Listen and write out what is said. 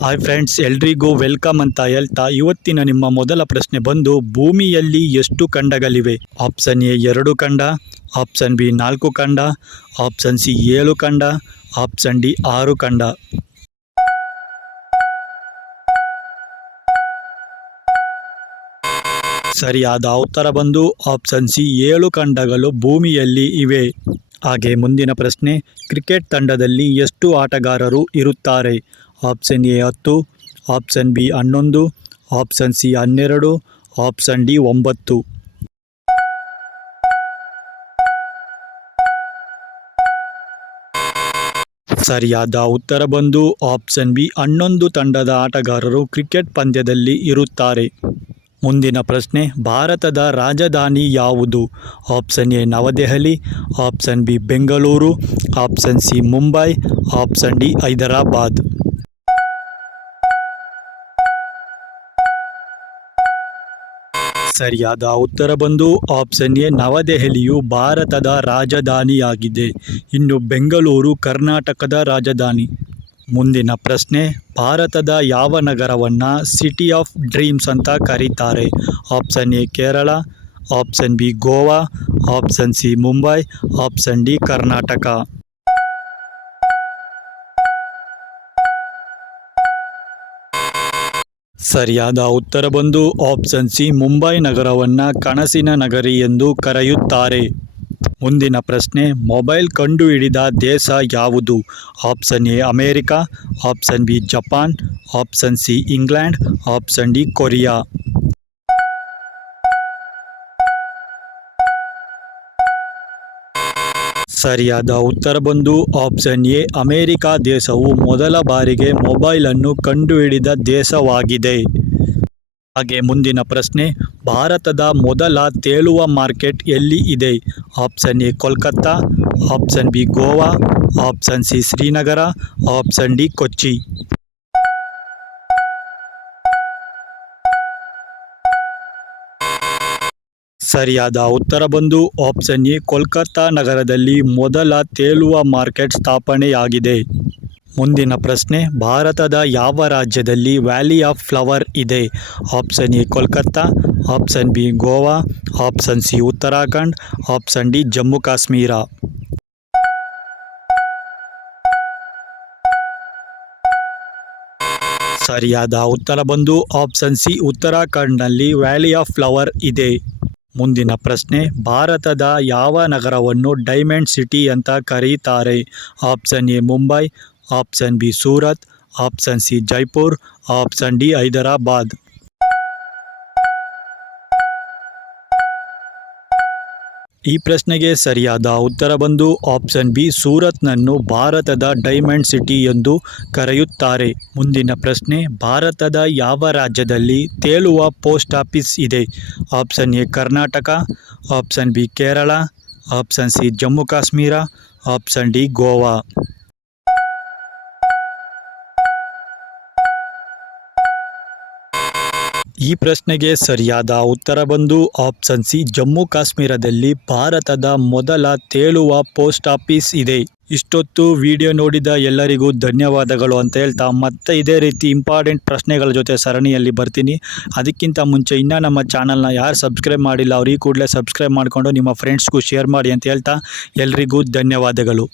Hi friends, ಎಲ್ರಿಗೂ welcome ಅಂತ ಹೇಳ್ತಾ ಇವತ್ತಿನ ನಿಮ್ಮ ಮೊದಲ ಪ್ರಶ್ನೆ ಬಂದು, ಭೂಮಿಯಲ್ಲಿ ಎಷ್ಟು ಖಂಡಗಳಿವೆ? ಆಪ್ಷನ್ ಎ 2 ಖಂಡ, ಆಪ್ಷನ್ ಬಿ 4 ಖಂಡ, ಆಪ್ಷನ್ ಸಿ 7 ಖಂಡ, ಆಪ್ಷನ್ ಡಿ 6 ಖಂಡ. ಸರಿಯಾದ ಉತ್ತರ ಬಂದು ಆಪ್ಷನ್ ಸಿ 7 ಖಂಡಗಳು ಭೂಮಿಯಲ್ಲಿ ಇವೆ. ಹಾಗೆ ಮುಂದಿನ ಪ್ರಶ್ನೆ, ಕ್ರಿಕೆಟ್ ತಂಡದಲ್ಲಿ ಎಷ್ಟು ಆಟಗಾರರು ಇರುತ್ತಾರೆ? Option A 10, option B 11, option C 12, option D 9. ಸರಿಯಾದ ಉತ್ತರ ಬಂದು ಆಪ್ಷನ್ ಬಿ 11 ತಂಡದ ಆಟಗಾರರು ಕ್ರಿಕೆಟ್ ಪಂದ್ಯದಲ್ಲಿ ಇರುತ್ತಾರೆ. ಮುಂದಿನ ಪ್ರಶ್ನೆ, ಭಾರತದ ರಾಜಧಾನಿ ಯಾವುದು? Option A Navadehali, option B Bengaluru, option C Mumbai, option D Hyderabad. ಸರಿಯಾದ ಉತ್ತರ ಬಂದು ಆಪ್ಷನ್ ಎ ನವದೆಹಲಿಯು ಭಾರತದ ರಾಜಧಾನಿಯಾಗಿದೆ. ಇನ್ನು ಬೆಂಗಳೂರು ಕರ್ನಾಟಕದ ರಾಜಧಾನಿ. ಮುಂದಿನ ಪ್ರಶ್ನೆ, ಭಾರತದ ಯಾವ ನಗರವನ್ನು ಸಿಟಿ ಆಫ್ ಡ್ರೀಮ್ಸ್ ಅಂತ ಕರೀತಾರೆ? Option A Kerala, option B Goa, option C Mumbai, option D Karnataka. ಸರಿಯಾದ ಉತ್ತರ ಬಂದು ಆಪ್ಷನ್ ಸಿ ಮುಂಬೈ ನಗರವನ್ನು ಕನಸಿನ ನಗರಿ ಎಂದು ಕರೆಯುತ್ತಾರೆ. ಮುಂದಿನ ಪ್ರಶ್ನೆ, ಮೊಬೈಲ್ ಕಂಡುಹಿಡಿದ ದೇಶ ಯಾವುದು? Option A America, option B Japan, option C England, option D Korea. ಸರಿಯಾದ ಉತ್ತರ ಬಂದು ಆಪ್ಷನ್ ಎ ಅಮೇರಿಕಾ ದೇಶವು ಮೊದಲ ಬಾರಿಗೆ ಮೊಬೈಲನ್ನು ಕಂಡುಹಿಡಿದ ದೇಶವಾಗಿದೆ. ಹಾಗೆ ಮುಂದಿನ ಪ್ರಶ್ನೆ, ಭಾರತದ ಮೊದಲ ತೇಲುವ ಮಾರ್ಕೆಟ್ ಎಲ್ಲಿ ಇದೆ? Option A Kolkata, option B Goa, option C Srinagar, option D Kochi. ಸರಿಯಾದ ಉತ್ತರ ಬಂದು ಆಪ್ಷನ್ ಎ ಕೋಲ್ಕತ್ತಾ ನಗರದಲ್ಲಿ ಮೊದಲ ತೇಲುವ ಮಾರ್ಕೆಟ್ ಸ್ಥಾಪನೆಯಾಗಿದೆ. ಮುಂದಿನ ಪ್ರಶ್ನೆ, ಭಾರತದ ಯಾವ ರಾಜ್ಯದಲ್ಲಿ ವ್ಯಾಲಿ ಆಫ್ ಫ್ಲವರ್ ಇದೆ? Option A Kolkata, option B Goa, option C Uttarakhand, option D Jammu Kashmir. ಸರಿಯಾದ ಉತ್ತರ ಬಂದು ಆಪ್ಷನ್ ಸಿ ಉತ್ತರಾಖಂಡ್ನಲ್ಲಿ ವ್ಯಾಲಿ ಆಫ್ ಫ್ಲವರ್ ಇದೆ. ಮುಂದಿನ ಪ್ರಶ್ನೆ, ಭಾರತದ ಯಾವ ನಗರವನ್ನು ಡೈಮಂಡ್ ಸಿಟಿ ಅಂತ ಕರೀತಾರೆ? Option A Mumbai, option B Surat, option C Jaipur, option D Hyderabad. ಈ ಪ್ರಶ್ನೆಗೆ ಸರಿಯಾದ ಉತ್ತರ ಬಂದು ಆಪ್ಷನ್ ಬಿ ಸೂರತ್ನನ್ನು ಭಾರತದ ಡೈಮಂಡ್ ಸಿಟಿ ಎಂದು ಕರೆಯುತ್ತಾರೆ. ಮುಂದಿನ ಪ್ರಶ್ನೆ, ಭಾರತದ ಯಾವ ರಾಜ್ಯದಲ್ಲಿ ತೇಲುವ ಪೋಸ್ಟ್ ಆಫೀಸ್ ಇದೆ? Option A Karnataka, option B Kerala, option C Jammu Kashmir, option D Goa. ಈ ಪ್ರಶ್ನೆಗೆ ಸರಿಯಾದ ಉತ್ತರ ಬಂದು ಆಪ್ಷನ್ ಸಿ ಜಮ್ಮು ಕಾಶ್ಮೀರದಲ್ಲಿ ಭಾರತದ ಮೊದಲ ತೇಲುವ ಪೋಸ್ಟ್ ಆಫೀಸ್ ಇದೆ. ಇಷ್ಟೊತ್ತು ವಿಡಿಯೋ ನೋಡಿದ ಎಲ್ಲರಿಗೂ ಧನ್ಯವಾದಗಳು ಅಂತ ಹೇಳ್ತಾ, ಮತ್ತೆ ಇದೇ ರೀತಿ ಇಂಪಾರ್ಟೆಂಟ್ ಪ್ರಶ್ನೆಗಳ ಜೊತೆ ಸರಣಿಯಲ್ಲಿ ಬರ್ತೀನಿ. ಅದಕ್ಕಿಂತ ಮುಂಚೆ ಇನ್ನೂ ನಮ್ಮ ಚಾನಲ್ನ ಯಾರು ಸಬ್ಸ್ಕ್ರೈಬ್ ಮಾಡಿಲ್ಲ ಅವ್ರಿಗೆ ಕೂಡಲೇ ಸಬ್ಸ್ಕ್ರೈಬ್ ಮಾಡಿಕೊಂಡು ನಿಮ್ಮ ಫ್ರೆಂಡ್ಸ್ಗೂ ಶೇರ್ ಮಾಡಿ ಅಂತ ಹೇಳ್ತಾ, ಎಲ್ರಿಗೂ ಧನ್ಯವಾದಗಳು.